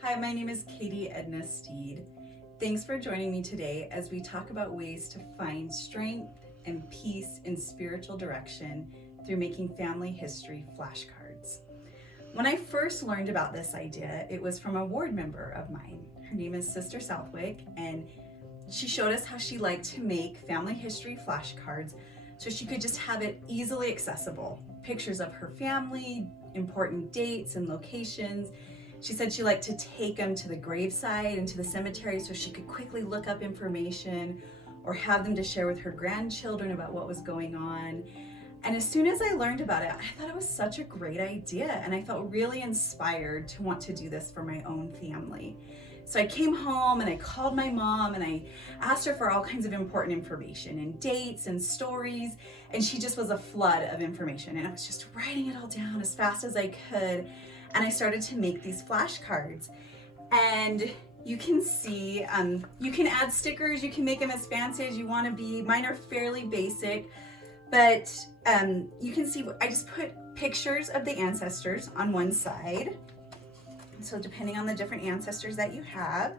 Hi, my name is Katie Edna Steed. Thanks for joining me today as we talk about ways to find strength and peace in spiritual direction through making family history flashcards. When I first learned about this idea, it was from a ward member of mine. Her name is Sister Southwick, and she showed us how she liked to make family history flashcards so she could just have it easily accessible. Pictures of her family, important dates and locations. She said she liked to take them to the graveside and to the cemetery so she could quickly look up information or have them to share with her grandchildren about what was going on. And as soon as I learned about it, I thought it was such a great idea, and I felt really inspired to want to do this for my own family. So I came home and I called my mom and I asked her for all kinds of important information and dates and stories, and she just was a flood of information, and I was just writing it all down as fast as I could. And I started to make these flashcards, and you can see, you can add stickers, you can make them as fancy as you want to be. Mine are fairly basic, but you can see I just put pictures of the ancestors on one side. So depending on the different ancestors that you have,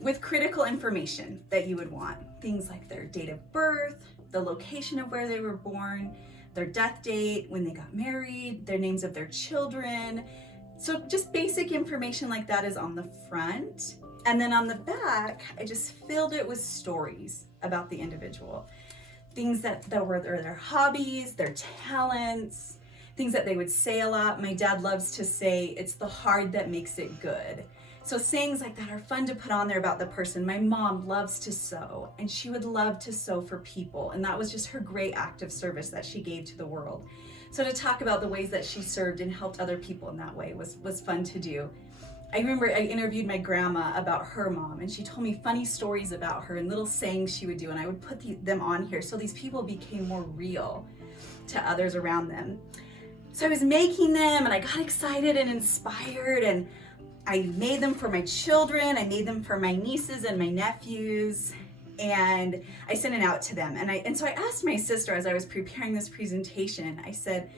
with critical information that you would want, things like their date of birth, the location of where they were born, their death date, when they got married, their names of their children. So just basic information like that is on the front. And then on the back, I just filled it with stories about the individual. Things that were their hobbies, their talents, things that they would say a lot. My dad loves to say, it's the hard that makes it good. So sayings like that are fun to put on there about the person. My mom loves to sew, and she would love to sew for people. And that was just her great act of service that she gave to the world. So to talk about the ways that she served and helped other people in that way was fun to do. I remember I interviewed my grandma about her mom, and she told me funny stories about her and little sayings she would do, and I would put them on here so these people became more real to others around them. So I was making them, and I got excited and inspired, and I made them for my children, I made them for my nieces and my nephews, and I sent it out to them. And so I asked my sister as I was preparing this presentation, I said,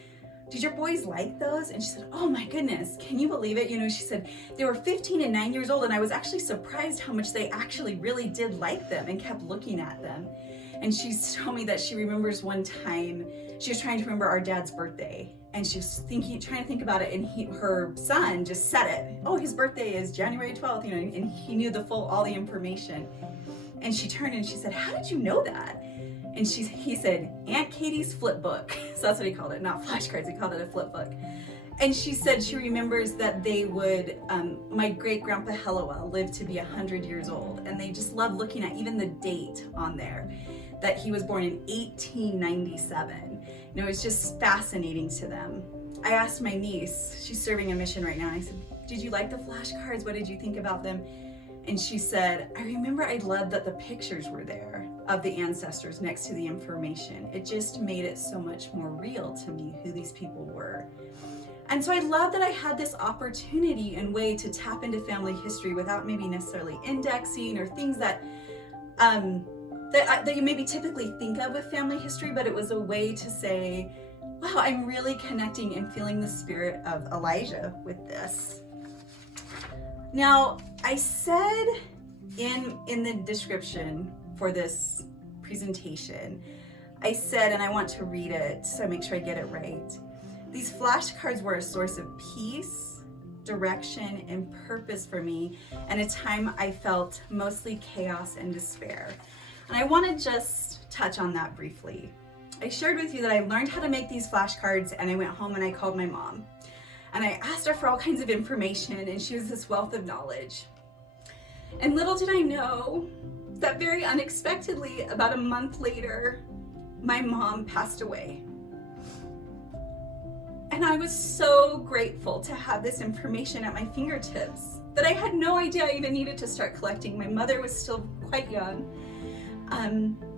did your boys like those? And she said, oh my goodness, can you believe it? You know, she said they were 15 and 9 years old, and I was actually surprised how much they actually really did like them and kept looking at them. And she told me that she remembers one time she was trying to remember our dad's birthday, and she was trying to think about it, and her son just said it. Oh, his birthday is January 12th, you know, and he knew all the information. And she turned and she said, how did you know that? And he said, Aunt Katie's flip book. So that's what he called it, not flashcards, he called it a flip book. And she said she remembers that they would, my great grandpa Hellowell lived to be 100 years old, and they just loved looking at even the date on there, that he was born in 1897. You know, it's just fascinating to them. I asked my niece, she's serving a mission right now, and I said, did you like the flashcards? What did you think about them? And she said, I remember I loved that the pictures were there of the ancestors next to the information. It just made it so much more real to me who these people were. And so I love that I had this opportunity and way to tap into family history without maybe necessarily indexing or things that you maybe typically think of with family history, but it was a way to say, wow, I'm really connecting and feeling the spirit of Elijah with this. Now, I said in the description for this presentation, I said, and I want to read it so I make sure I get it right, these flashcards were a source of peace, direction, and purpose for me in a time I felt mostly chaos and despair. And I want to just touch on that briefly. I shared with you that I learned how to make these flashcards, and I went home and I called my mom. And I asked her for all kinds of information, and she was this wealth of knowledge. And little did I know that very unexpectedly, about a month later, my mom passed away. And I was so grateful to have this information at my fingertips that I had no idea I even needed to start collecting. My mother was still quite young,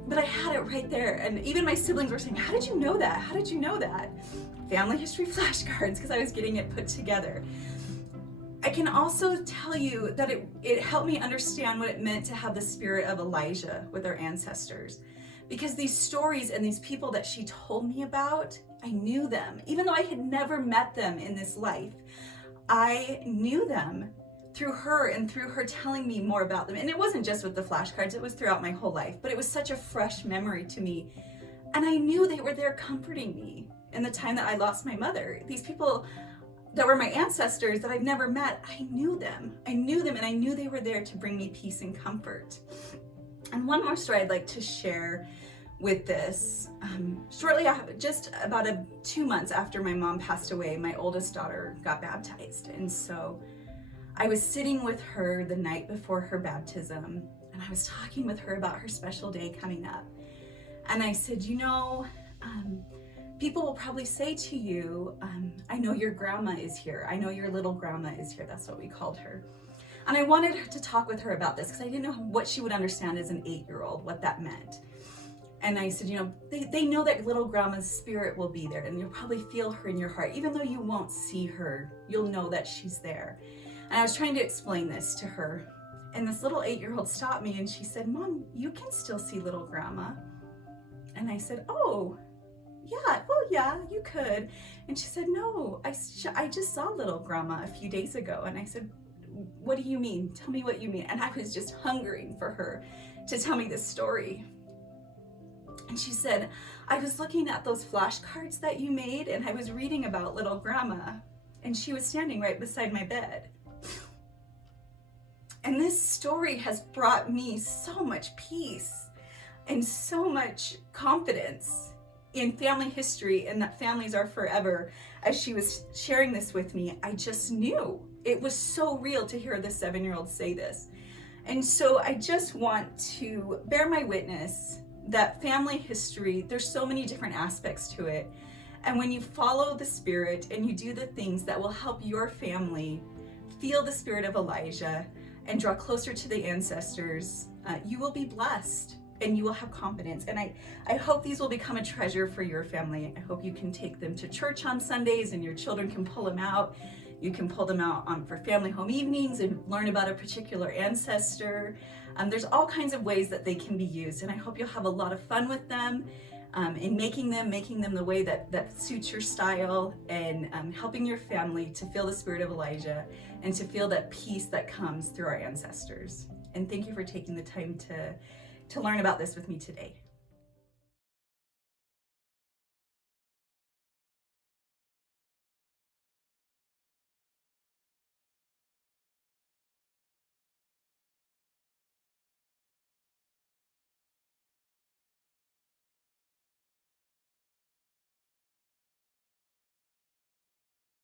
but I had it right there. And even my siblings were saying, how did you know that? How did you know that? Family history flashcards, because I was getting it put together. I can also tell you that it helped me understand what it meant to have the spirit of Elijah with our ancestors. Because these stories and these people that she told me about, I knew them. Even though I had never met them in this life, I knew them through her and through her telling me more about them. And it wasn't just with the flashcards, it was throughout my whole life, but it was such a fresh memory to me. And I knew they were there comforting me in the time that I lost my mother. These people that were my ancestors that I've never met, I knew them. I knew them, and I knew they were there to bring me peace and comfort. And one more story I'd like to share with this. Shortly after, just about 2 months after my mom passed away, my oldest daughter got baptized. And so I was sitting with her the night before her baptism, and I was talking with her about her special day coming up. And I said, you know, people will probably say to you, I know your grandma is here. I know your little grandma is here. That's what we called her. And I wanted her to talk with her about this because I didn't know what she would understand as an 8-year-old, what that meant. And I said, you know, they know that little grandma's spirit will be there, and you'll probably feel her in your heart. Even though you won't see her, you'll know that she's there. And I was trying to explain this to her. And this little 8-year-old stopped me and she said, Mom, you can still see little grandma. And I said, oh, yeah, well, yeah, you could. And she said, no, I just saw little grandma a few days ago. And I said, what do you mean? Tell me what you mean. And I was just hungering for her to tell me this story. And she said, I was looking at those flashcards that you made, and I was reading about little grandma, and she was standing right beside my bed. And this story has brought me so much peace and so much confidence in family history and that families are forever. As she was sharing this with me, I just knew it was so real to hear the 7-year-old say this. And so I just want to bear my witness that family history, there's so many different aspects to it. And when you follow the Spirit and you do the things that will help your family feel the spirit of Elijah and draw closer to the ancestors, you will be blessed and you will have confidence. And I hope these will become a treasure for your family. I hope you can take them to church on Sundays and your children can pull them out. You can pull them out for family home evenings and learn about a particular ancestor. There's all kinds of ways that they can be used, and I hope you'll have a lot of fun with them in making them the way that suits your style, and helping your family to feel the spirit of Elijah and to feel that peace that comes through our ancestors. And thank you for taking the time to learn about this with me today.